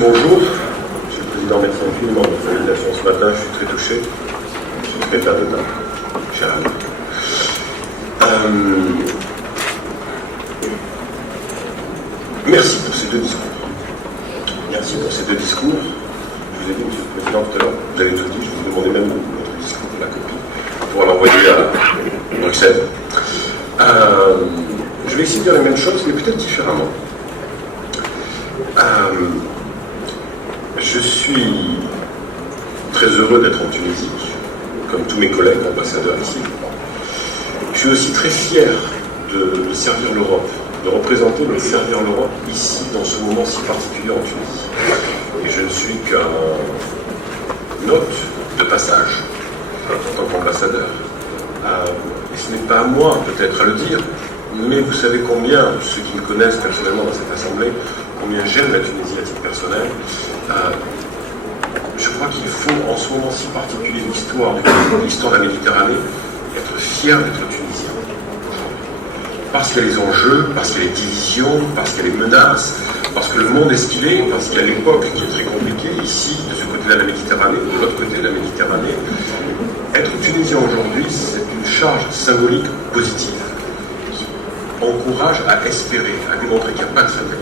bonjour. Monsieur le Président, merci infiniment de votre invitation ce matin. Je suis très touché. Monsieur le secrétaire d'État, cher ami. Merci pour ces deux discours. Merci pour ces deux discours. Je vous ai dit, Monsieur le Président, tout à l'heure, vous avez tout dit. Je vous demandais même votre discours, la copie, pour l'envoyer à Bruxelles. Je vais essayer de dire les mêmes choses, mais peut-être différemment. Je suis très heureux d'être en Tunisie, comme tous mes collègues ambassadeurs ici. Je suis aussi très fier de servir l'Europe, de représenter et de servir l'Europe ici, dans ce moment si particulier en Tunisie. Et je ne suis qu'un hôte de passage en tant qu'ambassadeur. Et ce n'est pas à moi, peut-être, à le dire, mais vous savez combien, ceux qui me connaissent personnellement dans cette assemblée, combien j'aime la Tunisie à titre personnel. Je crois qu'il faut, en ce moment si particulier de l'histoire de la Méditerranée, être fier d'être tunisien. Parce qu'il y a les enjeux, parce qu'il y a les divisions, parce qu'il y a les menaces, parce que le monde est ce qu'il est, parce qu'il y a l'époque qui est très compliquée, ici, de ce côté-là de la Méditerranée, ou de l'autre côté de la Méditerranée. Être tunisien aujourd'hui, c'est une charge symbolique positive, qui encourage à espérer, à démontrer qu'il n'y a pas de fatalité.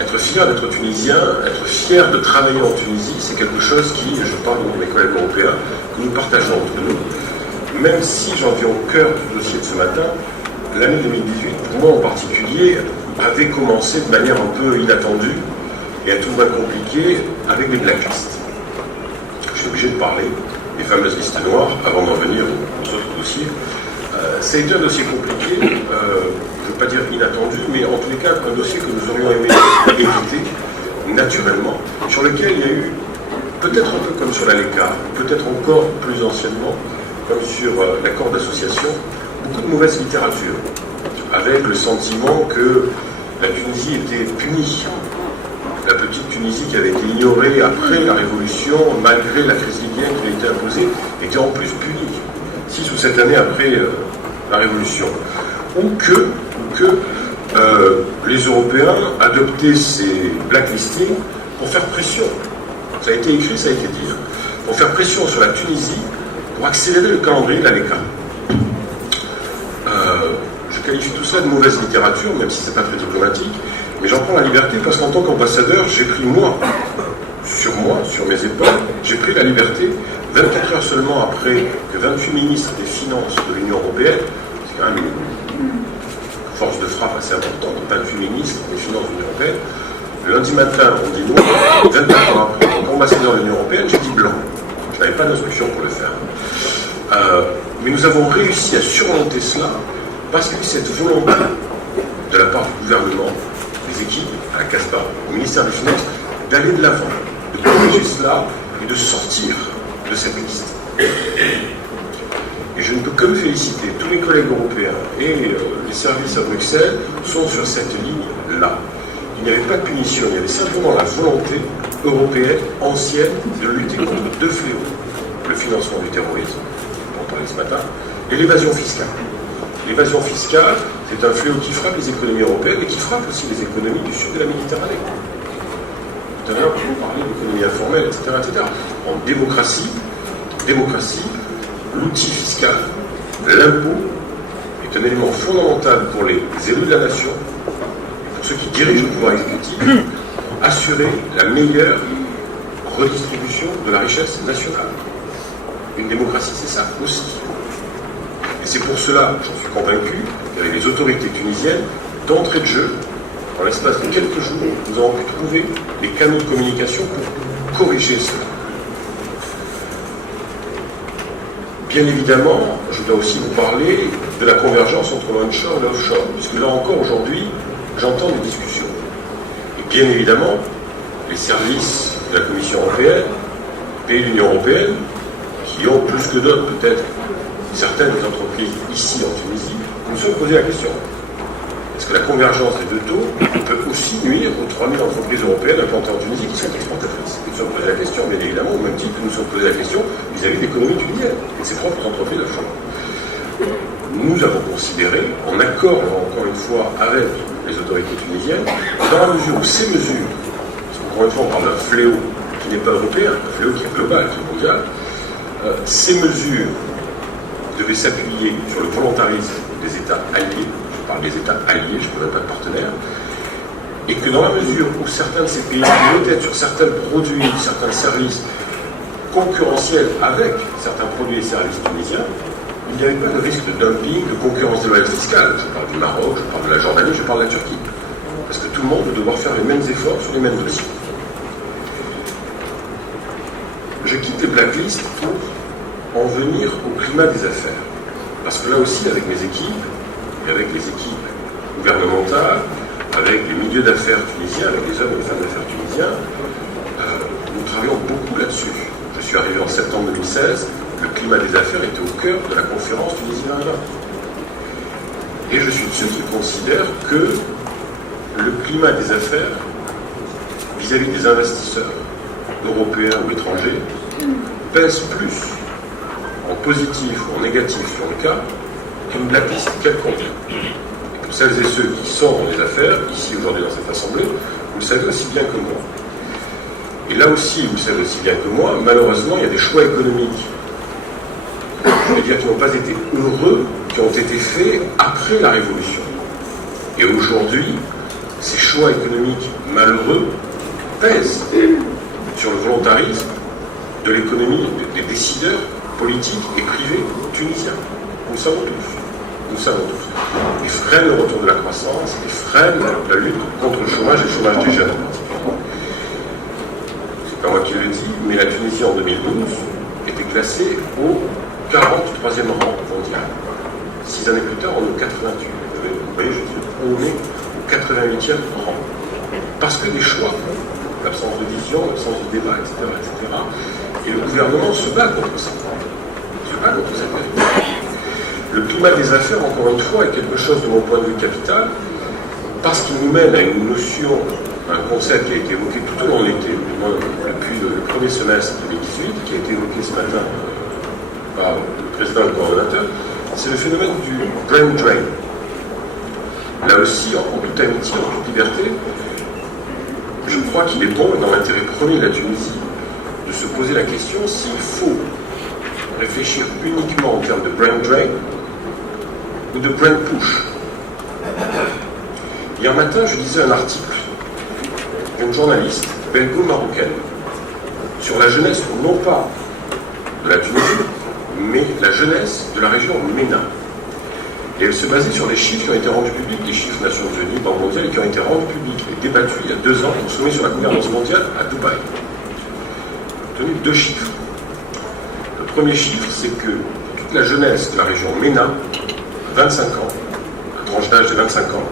Être fier d'être tunisien, être fier de travailler en Tunisie, c'est quelque chose qui, je parle de mes collègues européens, que nous partageons entre nous. Même si j'en viens au cœur du dossier de ce matin, l'année 2018, pour moi en particulier, avait commencé de manière un peu inattendue et à tout va compliqué avec les blacklists. Je suis obligé de parler des fameuses listes noires avant d'en venir aux autres dossiers. Ça a été un dossier compliqué, je ne veux pas dire inattendu, mais en tous les cas, un dossier que nous aurions aimé éviter, naturellement, sur lequel il y a eu, peut-être un peu comme sur l'ALECA, peut-être encore plus anciennement, comme sur l'accord d'association, beaucoup de mauvaise littérature, avec le sentiment que la Tunisie était punie. La petite Tunisie qui avait été ignorée après la Révolution, malgré la crise libyenne qui a été imposée, était en plus punie, 6 ou 7 années après la Révolution. Ou que les Européens adoptaient ces blacklistings pour faire pression. Ça a été écrit, ça a été dit. Pour faire pression sur la Tunisie, pour accélérer le calendrier de l'ALECA. Je qualifie tout ça de mauvaise littérature, même si ce n'est pas très diplomatique, mais j'en prends la liberté parce qu'en tant qu'ambassadeur, j'ai pris moi, sur mes épaules, j'ai pris la liberté, 24 heures seulement après que 28 ministres des Finances de l'Union européenne, c'est quand même une force de frappe assez importante, 28 ministres des Finances de l'Union européenne, le lundi matin, on dit non, 24 heures après, en tant qu'ambassadeur de l'Union européenne, j'ai dit blanc. Je n'avais pas d'instruction pour le faire. Mais nous avons réussi à surmonter cela parce que cette volonté de la part du gouvernement, des équipes à la CASBA, au ministère des Finances, d'aller de l'avant, de corriger cela et de sortir de cette liste. Et je ne peux que me féliciter, tous mes collègues européens et les services à Bruxelles sont sur cette ligne-là. Il n'y avait pas de punition, il y avait simplement la volonté européenne, ancienne, de lutter contre deux fléaux. Le financement du terrorisme, dont on parlait ce matin, et l'évasion fiscale. L'évasion fiscale, c'est un fléau qui frappe les économies européennes et qui frappe aussi les économies du sud de la Méditerranée. Tout à l'heure, on parlait d'économie informelle, etc., etc. En démocratie, l'outil fiscal, l'impôt, est un élément fondamental pour les élus de la nation, pour ceux qui dirigent le pouvoir exécutif, assurer la meilleure redistribution de la richesse nationale. Une démocratie, c'est ça aussi. Et c'est pour cela, j'en suis convaincu, qu'avec les autorités tunisiennes, d'entrée de jeu, en l'espace de quelques jours, nous avons pu trouver les canaux de communication pour corriger cela. Bien évidemment, je dois aussi vous parler de la convergence entre l'onshore et l'offshore, puisque là encore, aujourd'hui, j'entends des discussions. Et bien évidemment, les services de la Commission européenne, pays de l'Union européenne, qui ont plus que d'autres peut-être certaines des entreprises ici en Tunisie, nous sommes posé la question. Est-ce que la convergence des deux taux peut aussi nuire aux 3000 entreprises européennes implantées en Tunisie qui sont exportatrices? Nous nous sommes posé la question, bien évidemment, au même titre que nous nous sommes posé la question vis-à-vis de l'économie tunisienne et de ses propres entreprises de fond. Nous avons considéré, en accord encore une fois avec les autorités tunisiennes, dans la mesure où ces mesures sont encore une fois, on parle d'un fléau qui n'est pas européen, un fléau qui est global, qui est mondial. Ces mesures devaient s'appuyer sur le volontarisme des États alliés, je parle des États alliés, je ne parle pas de partenaires, et que dans la mesure où certains de ces pays pouvaient être sur certains produits, certains services concurrentiels avec certains produits et services tunisiens, il n'y avait pas de risque de dumping, de concurrence déloyale fiscale. Je parle du Maroc, je parle de la Jordanie, je parle de la Turquie. Parce que tout le monde va devoir faire les mêmes efforts sur les mêmes dossiers. Je quitte les blacklists pour en venir au climat des affaires. Parce que là aussi, avec mes équipes, et avec les équipes gouvernementales, avec les milieux d'affaires tunisiens, avec les hommes et les femmes d'affaires tunisiens, nous travaillons beaucoup là-dessus. Je suis arrivé en septembre 2016, le climat des affaires était au cœur de la conférence Tunisie 2020. Et je suis de ceux qui considèrent que le climat des affaires, vis-à-vis des investisseurs européens ou étrangers, pèse plus en positif ou en négatif sur le cas qu'une blacklist quelconque. Et pour celles et ceux qui sont dans les affaires, ici aujourd'hui dans cette assemblée, vous le savez aussi bien que moi. Et là aussi, vous le savez aussi bien que moi, malheureusement, il y a des choix économiques, je veux dire, qui n'ont pas été heureux, qui ont été faits après la Révolution. Et aujourd'hui, ces choix économiques malheureux pèsent sur le volontarisme de l'économie des décideurs politiques et privés tunisiens. Nous le savons tous. Nous le savons tous. Ils freinent le retour de la croissance, ils freinent la lutte contre le chômage et le chômage des jeunes en particulier. C'est pas moi qui le dis, mais la Tunisie en 2012 était classée au 43e rang mondial. 6 années plus tard, on est au 88. Vous voyez, on est au 88e rang. Parce que des choix, l'absence de vision, l'absence de débat, etc., etc. Et le gouvernement se bat contre ça. Se bat contre cette vérité. Le climat des affaires, encore une fois, est quelque chose de mon point de vue capital, parce qu'il nous mène à une notion, un concept qui a été évoqué tout au long de l'été, depuis le premier semestre 2018, qui a été évoqué ce matin par le président et le coordonnateur, c'est le phénomène du brain drain. Là aussi, en toute amitié, en toute liberté, je crois qu'il est bon, dans l'intérêt premier de la Tunisie, de se poser la question s'il faut réfléchir uniquement en termes de brain drain ou de brain push. Hier matin, je lisais un article d'une journaliste belgo-marocaine sur la jeunesse, non pas de la Tunisie, mais la jeunesse de la région MENA. Et elle se basait sur des chiffres qui ont été rendus publics, des chiffres Nations Unies, Banque mondiale, et qui ont été rendus publics et débattus il y a 2 ans, soumis sur la gouvernance mondiale à Dubaï. J'ai obtenu 2 chiffres. Le premier chiffre, c'est que toute la jeunesse de la région MENA, 25 ans, la tranche d'âge de 25 ans,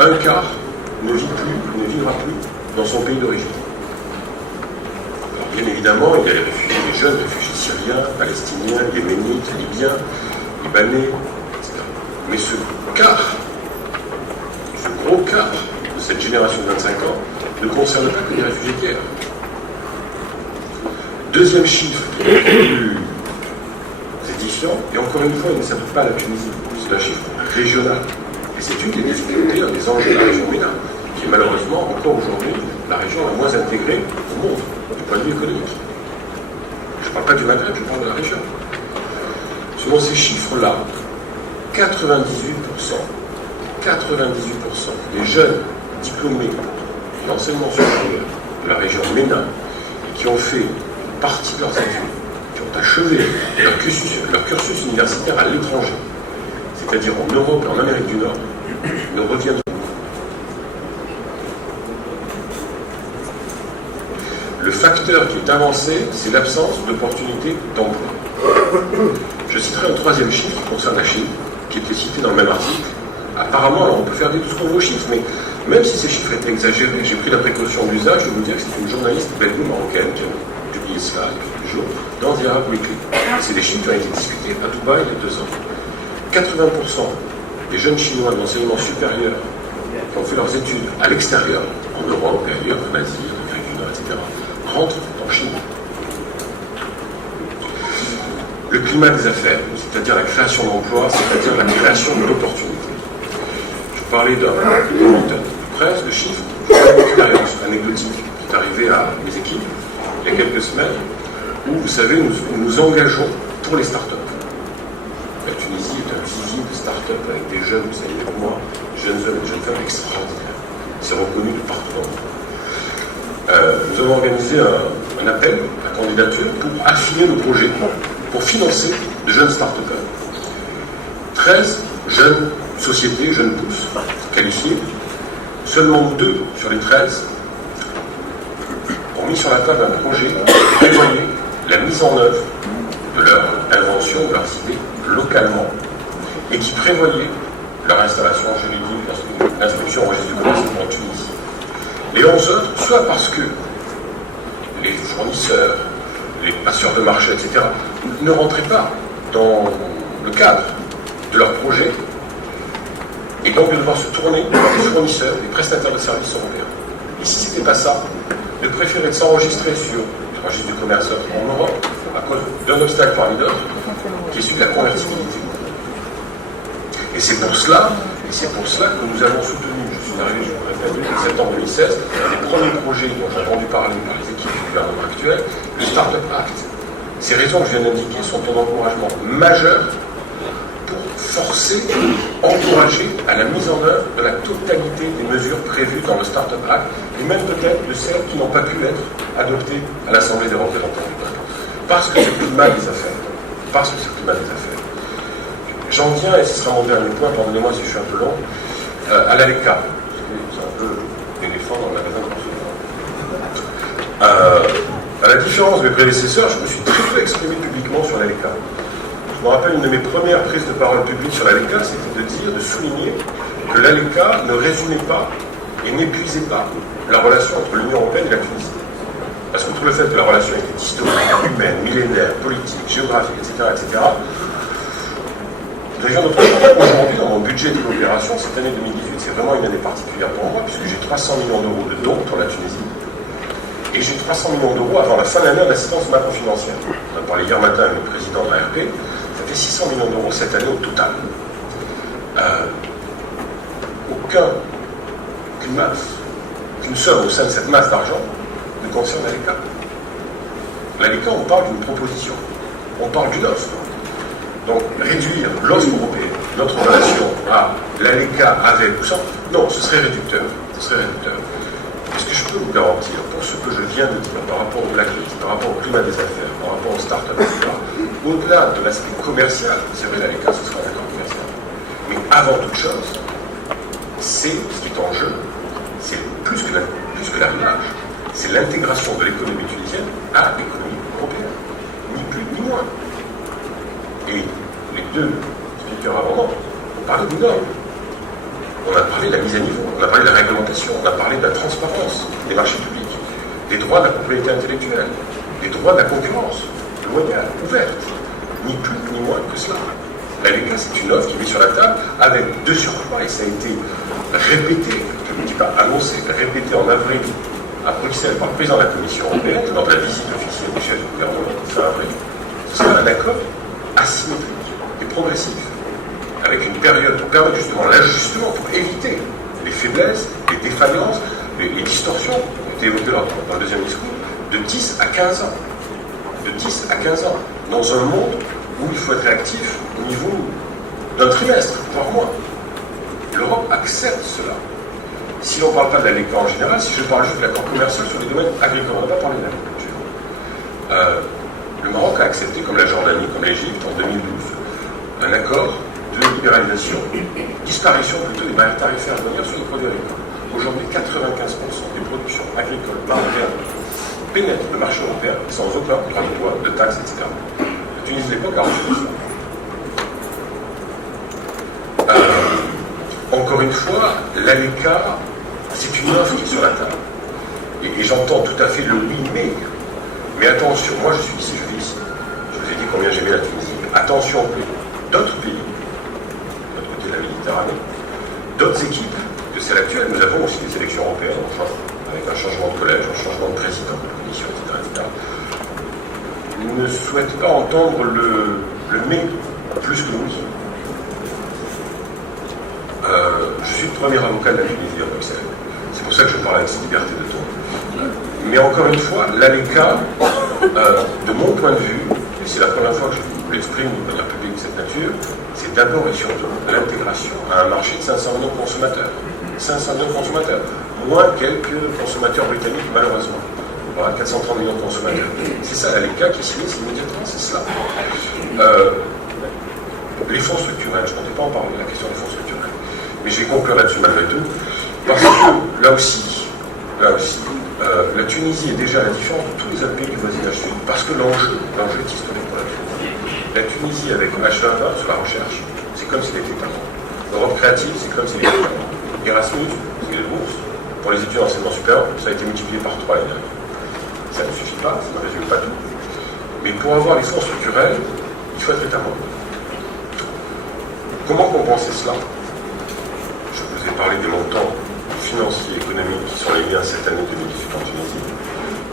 un quart ne vivra plus dans son pays d'origine. Alors bien évidemment, il y a les réfugiés, les jeunes réfugiés syriens, palestiniens, yéménites, libyens, libanais, etc. Mais ce gros quart de cette génération de 25 ans ne concerne pas que les réfugiés de guerre. Deuxième chiffre qui est plus édifiant, et encore une fois, il ne s'applique pas à la Tunisie, c'est un chiffre régional. Et c'est une des difficultés, un des enjeux de la région MENA, qui est malheureusement encore aujourd'hui la région la moins intégrée au monde, du point de vue économique. Je ne parle pas du Maghreb, je parle de la région. Selon ces chiffres-là, 98% des jeunes diplômés de l'enseignement supérieur de la région MENA et qui ont fait partie de leurs études, qui ont achevé leur cursus universitaire à l'étranger, c'est-à-dire en Europe et en Amérique du Nord, ne reviennent pas. Le facteur qui est avancé, c'est l'absence d'opportunités d'emploi. Je citerai un troisième chiffre qui concerne la Chine, qui était cité dans le même article. Apparemment, alors on peut faire des tout ce qu'on veut aux chiffres, mais même si ces chiffres étaient exagérés, j'ai pris la précaution d'usage de vous dire que c'est une journaliste belgo-marocaine qui a publié cela il y a quelques jours dans The Arab Weekly. C'est des chiffres qui ont été discutés à Dubaï il y a 2 ans. 80% des jeunes Chinois de l'enseignement supérieur qui ont fait leurs études à l'extérieur, en Europe et ailleurs, en Asie, en Amérique du Nord, etc., rentrent en Chine. Le climat des affaires, c'est-à-dire la création d'emplois, c'est-à-dire la création d'opportunités. Je parlais d'un bulletin de presse, de chiffres, une expérience anecdotique qui est arrivé à mes équipes il y a quelques semaines, où, vous savez, nous nous engageons pour les startups. La Tunisie est un vivier de start-up avec des jeunes, vous savez comme moi, jeunes hommes et jeunes femmes extraordinaires. C'est reconnu de partout dans le monde. Nous avons organisé un appel à candidature pour affiner nos projets, pour financer de jeunes start-upers. 13 jeunes sociétés, jeunes pousses, qualifiées. Seulement 2 sur les 13 ont mis sur la table un projet qui prévoyait la mise en œuvre de leur invention, de leurs idées, localement, et qui prévoyait leur installation juridique, l'inscription au registre du commerce en Tunisie. Les 11 autres, soit parce que les fournisseurs, les passeurs de marché, etc., ne rentraient pas dans le cadre de leur projet, et donc de devoir se tourner vers les fournisseurs, les prestataires de services européens. Et si ce n'était pas ça, de préférer s'enregistrer sur le registre du commerce en Europe, à cause d'un obstacle parmi d'autres, qui est celui de la convertibilité. Et c'est pour cela que nous avons soutenu, je suis arrivé, je vous rappelle, en septembre 2016, un des premiers projets dont j'ai entendu parler par les équipes du gouvernement actuel, le Startup Act. Ces raisons que je viens d'indiquer sont un encouragement majeur pour forcer, encourager à la mise en œuvre de la totalité des mesures prévues dans le Startup Act, et même peut-être de celles qui n'ont pas pu être adoptées à l'Assemblée des représentants du peuple. Parce que c'est le climat des affaires. Parce que c'est le climat des affaires. J'en viens, et ce sera mon dernier point, pardonnez-moi si je suis un peu long, à l'ALECA. C'est un peu l'éléphant dans le magasin de à la différence de mes prédécesseurs, je me suis très peu exprimé publiquement sur l'ALECA. Je me rappelle, une de mes premières prises de parole publiques sur l'ALECA, c'était de souligner que l'ALECA ne résumait pas et n'épuisait pas la relation entre l'Union européenne et la Tunisie. Parce qu'outre le fait que la relation était historique, humaine, millénaire, politique, géographique, etc., d'ailleurs, aujourd'hui, dans mon budget de coopération, cette année 2018, c'est vraiment une année particulière pour moi, puisque j'ai 300 millions d'euros de dons pour la Tunisie. Et j'ai 300 millions d'euros avant la fin de l'année d'assistance macrofinancière. On a parlé hier matin avec le président de l'ARP, ça fait 600 millions d'euros cette année au total. Aucune somme au sein de cette masse d'argent ne concerne l'ALECA. L'ALECA, on parle d'une proposition, on parle d'une offre. Donc, réduire l'offre européenne, notre relation à l'ALECA avec ou sans, non, ce serait réducteur. Est-ce que je peux vous garantir, pour ce que je viens de dire par rapport au blacklist, par rapport au climat des affaires, par rapport aux start-up, etc., au-delà de l'aspect commercial, c'est vrai, l'ALECA, ce sera un accord commercial. Mais avant toute chose, c'est ce qui est en jeu, c'est plus que l'arrimage, c'est l'intégration de l'économie tunisienne à l'économie européenne. Ni plus ni moins. Et les deux speakers avant moi ont parlé du Nord. On a parlé de la mise à niveau, on a parlé de la réglementation, on a parlé de la transparence des marchés publics, des droits de la propriété intellectuelle, des droits de la concurrence, loyale, ouverte. Ni plus ni moins que cela. L'ALECA, c'est une offre qui est mise sur la table avec deux surcroît, et ça a été répété, je ne dis pas annoncé, répété en avril à Bruxelles par le président de la Commission européenne, lors de la visite officielle du chef du gouvernement fin avril. Ce sera un accord asymétrique et progressif, avec une période pour permettre justement l'ajustement, pour éviter les faiblesses, les défaillances, les distorsions qui ont été évoquées dans le deuxième discours, de 10 à 15 ans. De 10 à 15 ans, dans un monde où il faut être réactif au niveau d'un trimestre, voire moins. L'Europe accepte cela. Si l'on ne parle pas de l'ALECA en général, si je parle juste de l'accord commercial sur les domaines agricoles, on n'a pas parlé de l'agriculture. Le Maroc a accepté, comme la Jordanie, comme l'Égypte, en 2012, un accord de libéralisation, disparition plutôt des barrières tarifaires à venir sur les produits agricoles. Aujourd'hui, 95% des productions agricoles marocaines pénètrent le marché européen sans aucun droit de douane, de taxes, etc. La Tunisie de l'époque a refusé ça. Encore une fois, l'ALECA, c'est une offre qui est sur la table. Et j'entends tout à fait le oui, mais attention, moi je suis ici, je vis ici. Je vous ai dit combien j'aimais la Tunisie. Attention, d'autres pays, de l'autre côté de la Méditerranée, d'autres équipes que celle actuelle. Nous avons aussi des élections européennes, enfin, avec un changement de collège, un changement de président, de commission, etc. Ne souhaitent pas entendre le mais plus que le oui. Je suis le premier avocat de la Tunisie à Bruxelles. C'est pour ça que je parle avec cette liberté de ton. Mais encore une fois, l'ALECA, de mon point de vue, et c'est la première fois que je l'exprime de manière publique de cette nature, c'est d'abord et surtout l'intégration à un marché de 500 millions de consommateurs. 500 millions de consommateurs, moins quelques consommateurs britanniques malheureusement. Voilà, 430 millions de consommateurs. C'est ça l'ALECA qui s'initie immédiatement, c'est cela. Les fonds structurels, je ne comptais pas en parler, la question des fonds structurels. Mais je vais conclure là-dessus malgré tout, parce que là aussi, la Tunisie est déjà à la différence de tous les autres pays du voisinage sud, parce que l'enjeu est historique pour la Tunisie. La Tunisie avec H20 sur la recherche, c'est comme s'il était parent. Europe créative, c'est comme s'il était parent. Erasmus, c'est les bourses. Pour les études d'enseignement supérieur, ça a été multiplié par 3 l'année dernière. Ça ne suffit pas, ça ne résume pas tout. Mais pour avoir les fonds structurels, il faut être État membre. Comment compenser cela? Je vous ai parlé des montants financiers et économiques qui sont les liens cette année 2018 en Tunisie.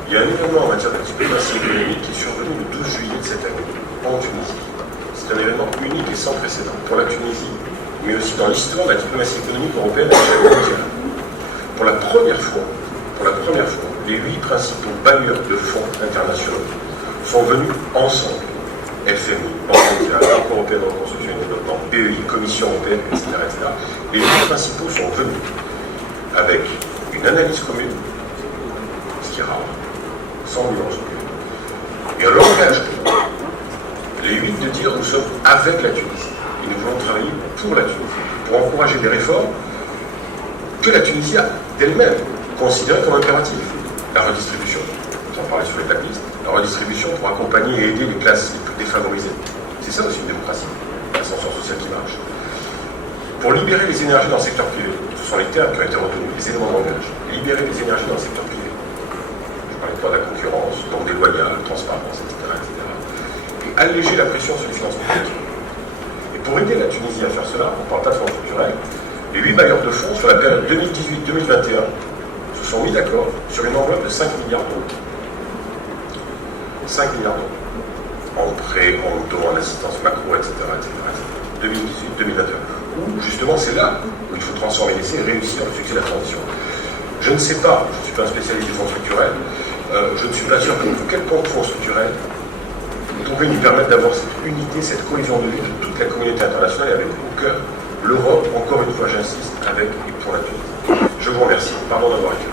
Il y a un événement en matière de diplomatie économique qui est survenu le 12 juillet de cette année en Tunisie. C'est un événement unique et sans précédent pour la Tunisie, mais aussi dans l'histoire de la diplomatie économique européenne à l'échelle mondiale. Pour la première fois, les 8 principaux bailleurs de fonds internationaux sont venus ensemble. FMI, Banque mondiale, Banque européenne de reconstruction et développement, BEI, Commission européenne, etc., etc. Les 8 principaux sont venus avec une analyse commune, ce qui est rare, sans nuance aucune, et un langage commun. Les 8 de dire nous sommes avec la Tunisie et nous voulons travailler pour la Tunisie, pour encourager des réformes que la Tunisie a d'elle-même considérées comme impératives. La redistribution, j'en parlais sur les blacklists, la redistribution pour accompagner et aider les classes les plus défavorisées. C'est ça aussi une démocratie, l'ascenseur social qui marche. Pour libérer les énergies dans le secteur privé, ce sont les termes qui ont été retenus, les éléments de langage. Libérer les énergies dans le secteur privé. Je parlais pas de la concurrence, donc déloyale, transparence, etc., etc. Et alléger la pression sur les finances publiques. Et pour aider la Tunisie à faire cela, on parle pas de fonds structurels, les 8 bailleurs de fonds sur la période 2018-2021 se sont mis d'accord sur une enveloppe de 5 milliards d'euros. 5 milliards d'euros. En prêt, en don, en assistance macro, etc., etc., 2018-2021. Où, justement, c'est là où il faut transformer l'essai et réussir le succès de la transition. Je ne sais pas, je ne suis pas un spécialiste des fonds structurels, je ne suis pas sûr que quelconque fonds structurel pourrait nous permettre d'avoir cette unité, cette cohésion de vie de toute la communauté internationale et avec au cœur l'Europe, encore une fois j'insiste, avec et pour la Tunisie. Je vous remercie, pardon d'avoir été